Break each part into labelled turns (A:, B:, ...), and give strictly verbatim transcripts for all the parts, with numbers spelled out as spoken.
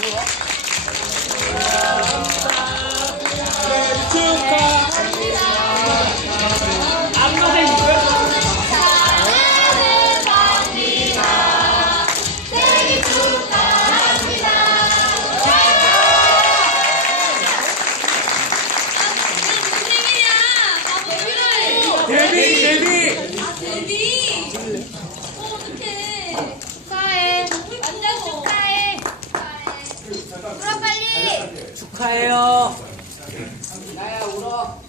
A: 데뷔 데뷔
B: 아, 데뷔! 어, 어떡해. 축하해. 완전 축하해. 울어, 빨리.
A: 축하해요.
C: 나야 울어.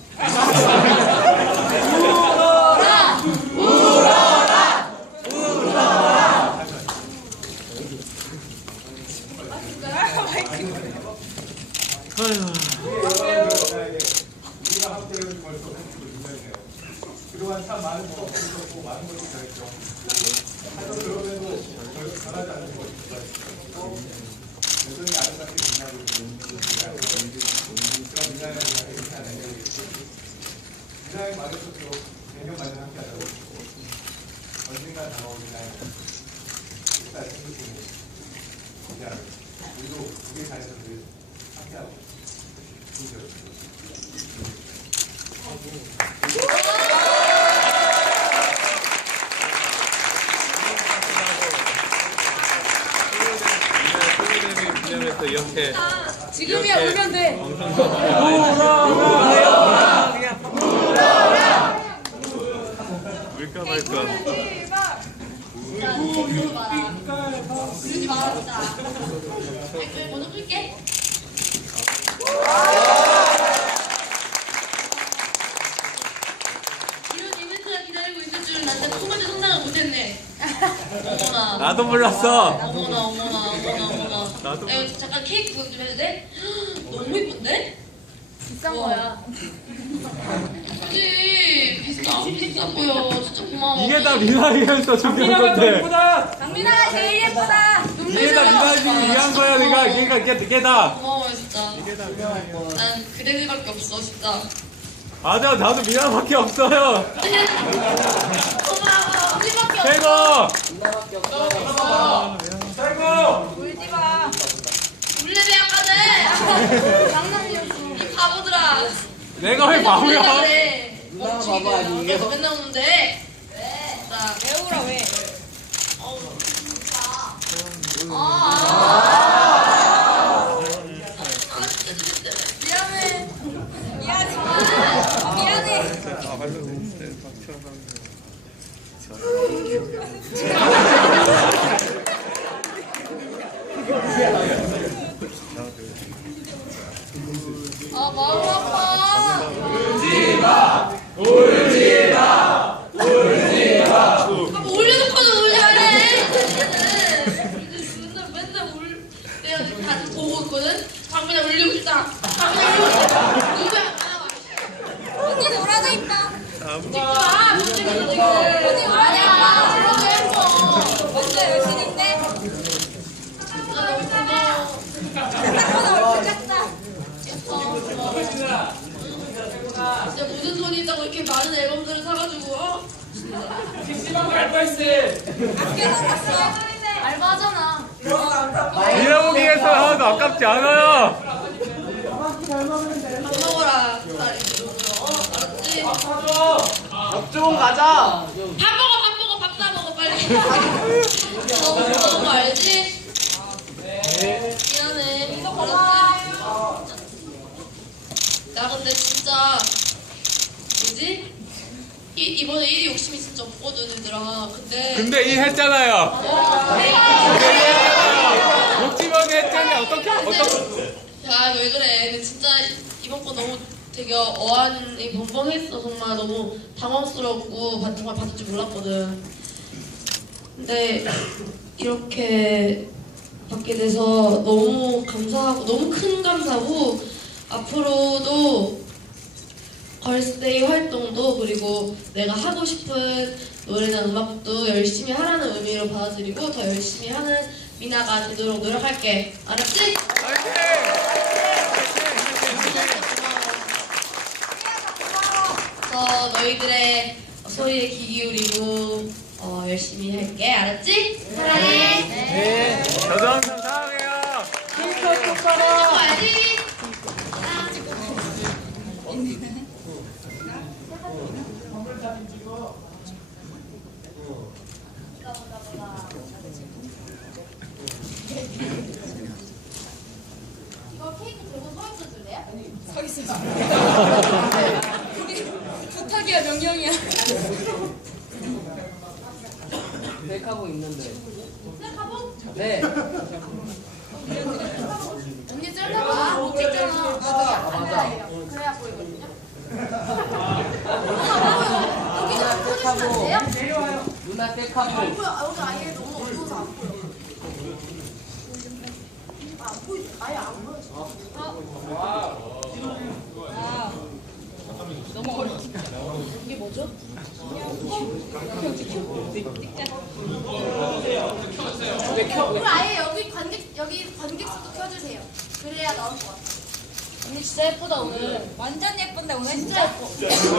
B: 울어라!
A: 울어라 울어라.
D: 우리가 함께해온 벌써 굉장히네요. 그동안 참 많은 거 있었고 많은 것을 잘했죠. 하여튼 그럼에도 결국 변하지 않는 거 있어요. 여전히 아름답게 빛나고 있는 그런 미나의 이야기 이렇게 안 해요. 미나의 말에서도 백 년 만에 함께하자고 언젠가 다가올 미나의 일단 생기고 그냥 우리도 우리 자리에서 늘 함께하고 있죠.
E: 기념해서 이렇게
B: 지금이야, 울면 돼.
E: 울까 말까.
B: 울지 마라, 진짜. 먼저 끌게. 이런 이벤트가 기다리고 있을 줄은 난 진짜 첫 번째 상상을 못했네. 어머나.
E: 나도 몰랐어.
B: 어머나, 어머나, 어머나, 어머나.
E: 나도
B: 아, 이거 잠깐 케이크 구경 좀 해도 돼? 너무 이쁜데? 비싼 거야. 그치? 비싸, 비싼 거야. 진짜 고마워.
E: 이게 다 미나이에서 준비한 건데.
B: 강민아가 제일 예쁘다.
E: 이게 다 미나이 위한 거야 내가. 이게 이게 이게 다.
B: 고마워요, 진짜. 난 그대들밖에 없어, 진짜.
E: 맞아 나도 미나밖에 없어요.
B: 고마워. 우리밖에 없어.
E: 최고.
C: 누나밖에 없어.
E: 최고.
B: 울지 마. 울래배 아까는. 장난이었어. 이 바보들아.
E: 내가 왜 바보야?
B: 그래.
C: 누나가
B: 멍청이들.
C: 바보 아니에요?
B: 아까도 맨날 우는데. 왜? 자, 왜 울어, 왜? 어우, 진짜. 아. 아, 진짜, 진짜. 미안해. 미안해. 미안해. 아, 마음 아파.
A: 울지마 울지마 울지마.
B: 아, 뭐 올려놓고는 울려 해. 맨날 맨날 울. 내가 지금 다 보고 있거든. 강민아 울리고 싶다. 강민아 울리고 싶다. 누구야? 언니 놀아도 이뻐. 찍지 마. 못찍겠어 지금. 언니 아니야. 울어도 예뻐. 언제 열심인데? 아, 너무 고마워. 생각보다 얼굴 작다. 예뻐. 진짜 무슨 돈이 있다고 이렇게 많은 앨범들을 사가지고 어?
A: 피씨방 알바했어.
B: 알바하잖아.
E: 미나보기에서 하나도 아깝지 않아요.
B: 밥 먹어라. 나 이제 어? 알았지?
A: 옆쪽 가자.
B: 밥 먹어, 밥 먹어, 밥 사 먹어 빨리. 너 먹는 거 알지? 미안해. 알았지? 나 근데 진짜 뭐지? 이, 이번에 일 위 욕심이 진짜 없거든 얘들아. 근데
E: 근데 이 했잖아요.
B: 어,
E: 근데 이 했잖아요. 욕심하게 했잖아요. 어떻게 어떻게?
B: 야, 왜 그래? 근데 진짜 이번 거 너무 되게 어안이 벙벙했어. 정말 너무 당황스럽고 받- 정말 받을 줄 몰랐거든. 근데 이렇게 받게 돼서 너무 감사하고 너무 큰 감사고 앞으로도 걸스데이 활동도 그리고 내가 하고 싶은 노래나 음악도 열심히 하라는 의미로 받아들이고 더 열심히 하는 미나가 되도록 노력할게. 알았지? 저 너희들의 소리에 귀 기울이고 어, 열심히 할게. 알았지? 사랑해.
E: 저도 항상 사랑해요.
F: 이거 케이크 들고 서 있어 줄래요?
B: 서 있어. 부탁이야 명령이야.
C: 셀카보 있는데.
F: 셀카봉?
C: 네.
F: 언니 셀카봉 못 찍잖아.
C: 아, 맞아.
F: 그래야 보이거든요.
C: 누나 셀카보.
F: 돼요?
C: 누나 셀카보.
F: 안 보여. 아, 여기 아예 너무 어두워서 안 보여. 아, 안 보이. 아예 안 보여.
B: 이게 뭐죠?
F: 그럼 아예 여기 관객 여기 관객석도 켜주세요. 그래야 나올 것 같아.
B: 언니 진짜 예쁘다 오늘.
F: 완전 예쁜데 오늘 진짜 예뻐.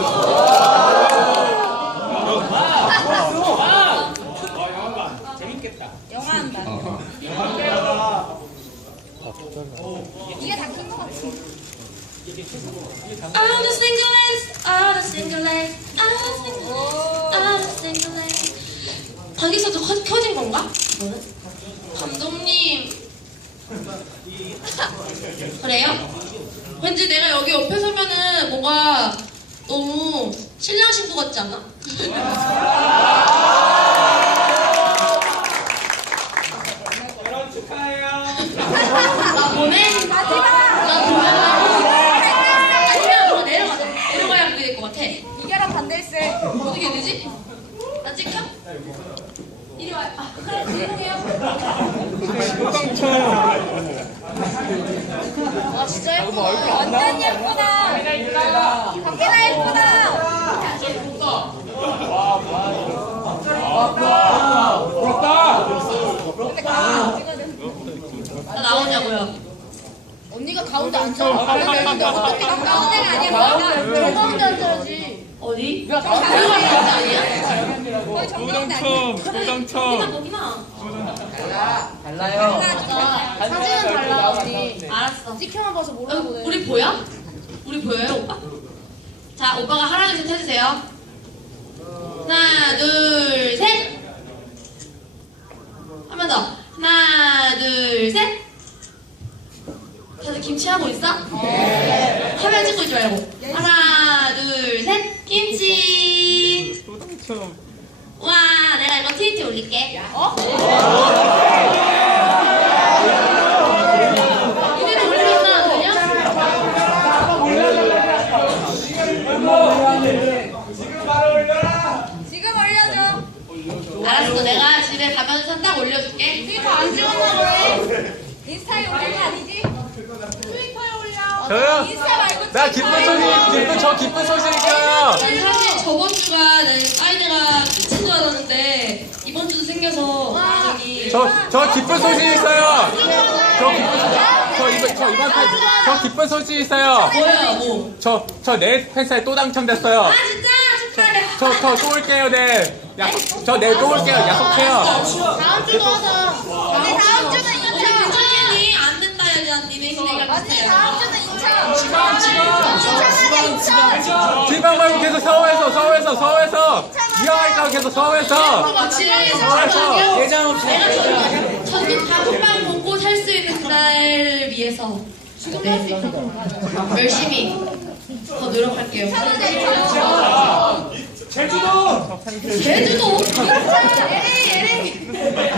B: 영화한다.
F: 이게 다 큰 것 같아.
B: All the singlets, all the singlets, all the singlets, all the singlets. 관객석도 켜- 켜진 건가? 감독님. 그래요? 왠지 내가 여기 옆에 서면은 뭔가 너무 신랑 신부 같지 않아?
A: 결혼 축하해요.
B: 나 보내? 나 보내? 아니면 너 내려가자. 내려가야 그게 될 것 같아.
F: 이겨라 반댈세.
B: 어떻게 해야 되지? 나 찍혀? 이리 와요. 아, 그래, 죄송해요. 와, 진짜 예쁘다.
F: 완전 예쁘다. 박민아 예쁘다.
B: 나 나오냐고요?
F: 언니가 가운데 앉아. 근데 어떻게 가운데가 아니야? 저 가운데 앉아야지.
B: 어디? 여기 가운데 아니야?
F: 거기 정가운데 아니야?
E: 도당첨
B: 거기나 거기나.
C: 달라요.
B: 맞아.
F: 사진은 달라 언니.
B: 알았어.
F: 찍혀만 봐서
B: 어,
F: 모르거든.
B: 우리 보여? 우리 보여요, 오빠? 자, 오빠가 하나, 둘, 셋 해주세요. 하나, 둘, 셋. 한 번 더. 하나, 둘, 셋. 다들 김치 하고 있어? 네. 화면 찍고 있지 말고. 하나, 둘, 셋. 김치.
E: 도당첨
B: 와, 내가 이거 트위터에 올릴게. 어? 이대로 올리면 안 되냐?
A: 지금 바로 올려라.
F: 지금 올려줘.
B: 알았어, 내가 집에 가면서 딱 올려줄게.
F: 트위터 안 찍었나 보네. 인스타에 올린 거 아니지? 트위터에 올려.
E: 저요?
F: 인스타 말고
E: 나 기쁜 소식 기쁜 저 기쁜 소식 있어요.
B: 아니, 사실 저번 주가 내 사인회가 끝인 줄 알았는데 이번 주도 생겨서 갑자기
E: 저 저 기쁜 소식 있어요. 저 기쁜 소식 저 이번 저 이번 달 저 기쁜 소식 있어요.
B: 뭐야 뭐?
E: 저 저 내일 팬사에 또 당첨됐어요.
B: 아 진짜 축하해.
E: 저 저 또 올게요 내일. 약속 저 내일 또 올게요. 약속해요.
F: 다음 주도 하자. 언니 다음 주는
B: 언니
F: 인천.
B: 괜찮니? 안 된다 해야지 니네 시내가
F: 언니 다음 주는 인천.
A: 지방 지방.
F: 인천하자 인천.
E: 지방 말고 계속 서울에서 서울에서 서울에서 이왕할까 계속 서울에서
B: 막 지방에서 사는 거 아니야?
A: 예장 없이.
B: 내가 전국 전국 다국방 보고 살 수 있는 그날을 위해서 네. 열심히 더 노력할게요.
A: 제주도.
B: 제주도?
F: 예리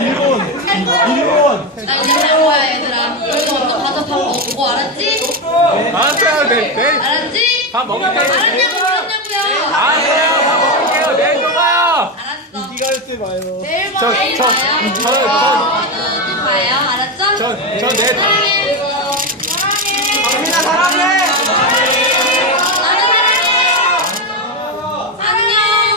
A: 일본.
B: 나 이제 갈 거야 얘들아. 너희도 얼른 가서 밥 먹고 알았지?
E: 알았어요. 내일 내일
B: 알았지?
E: 밥 먹을 때
B: 알았냐고 물었냐고요?
E: 알았어요. 밥 먹을게요. 내일 또 봐요.
B: 알았어.
F: 내일 봐.
E: 저
B: 내일
E: 저
B: 봐요.
E: 저
B: 저는 또 봐요. 알았죠?
E: 저 저 내일
B: 사랑해.
A: 박민아 사랑해.
B: 나도 사랑해.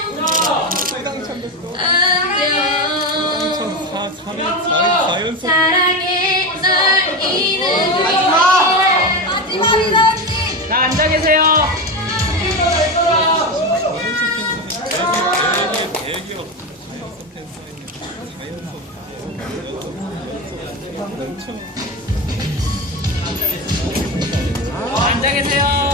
B: 안녕. 사랑해 널 이는
F: 마지막이다 언니.
A: 나 앉아 계세요. 앉아 계세요.